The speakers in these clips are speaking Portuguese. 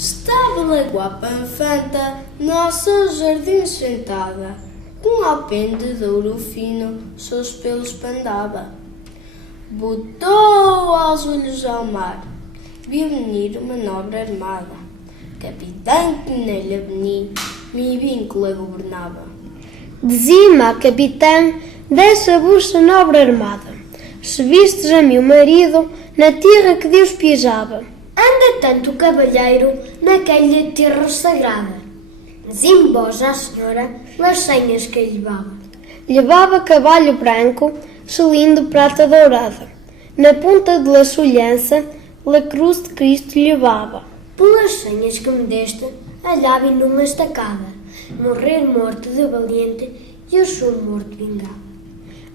Estava Lagoa Infanta, nosso jardim sentada, com ao pente de ouro fino, seus pelos pendava. Botou aos olhos ao mar, viu venir uma nobre armada, capitã que nele aveni, me víncula governava. Dizia-me a capitã dessa bucha nobre armada, se vistes a meu marido na terra que Deus piejava. Anda tanto o cavalheiro naquela terra sagrada. Dizim vós à senhora las senhas que lhe levava. Levava cavalho branco, celindo prata dourada. Na ponta de la solhança, la cruz de Cristo levava. Pelas senhas que me deste, alhava numa estacada. Morrer morte de valiente, eu sou morto vingado.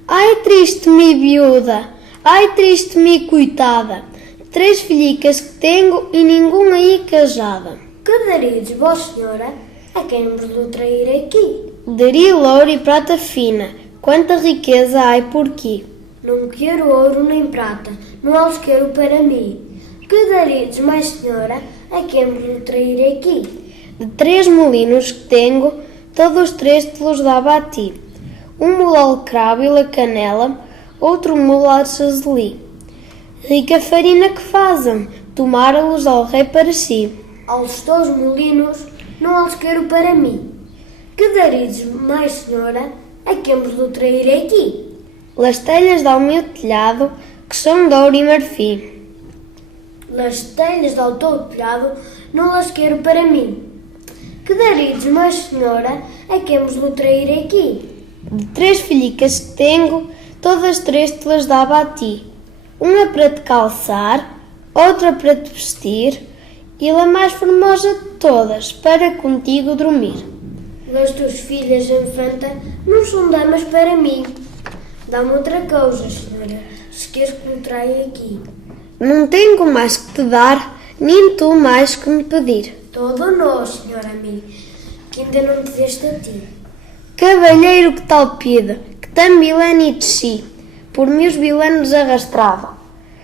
Ai, triste-me viúva, ai, triste-me coitada. 3 filhicas que tenho e nenhum aí casada. Que daredes, vós senhora, a quem vos lo trair aqui? Daria ouro e prata fina, quanta riqueza há por aqui. Não quero ouro nem prata, não os quero para mim. Que daredes, mais senhora, a quem vos lo trair aqui? De 3 molinos que tenho, todos 3 te los dava a ti. Um molo ao cravo e la canela, outro molo ao sazeli. Rica farina que fazem, tomara-los ao rei para si. Aos teus molinos, não os quero para mim. Que daredes, mais senhora, a quem vos lo trair aqui? Las telhas do meu telhado, que são de ouro e marfim. Las telhas do teu telhado, não as quero para mim. Que daredes, mais senhora, a quem vos lo trair aqui? De 3 filhicas que tenho, todas 3 te las dava a ti. Uma para te calçar, outra para te vestir, e a mais formosa de todas, para contigo dormir. As tuas filhas, infanta, não são damas para mim. Dá-me outra coisa, senhora, se queres que me traia aqui. Não tenho mais que te dar, nem tu mais que me pedir. Todo nós, senhora amiga, que ainda não te deste a ti. Cavalheiro que tal pede, que tam vilani de si, por meus vilanos arrastrava.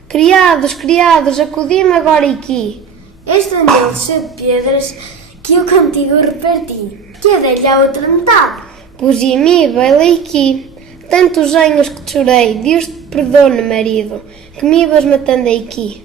Criados, criados, acudi-me agora aqui. Este anel cheio de pedras que eu contigo reparti, que é dei-lhe a outra metade. Pois e me veio aqui, tantos anos que te chorei, Deus te perdone, marido, que me ibas matando aqui.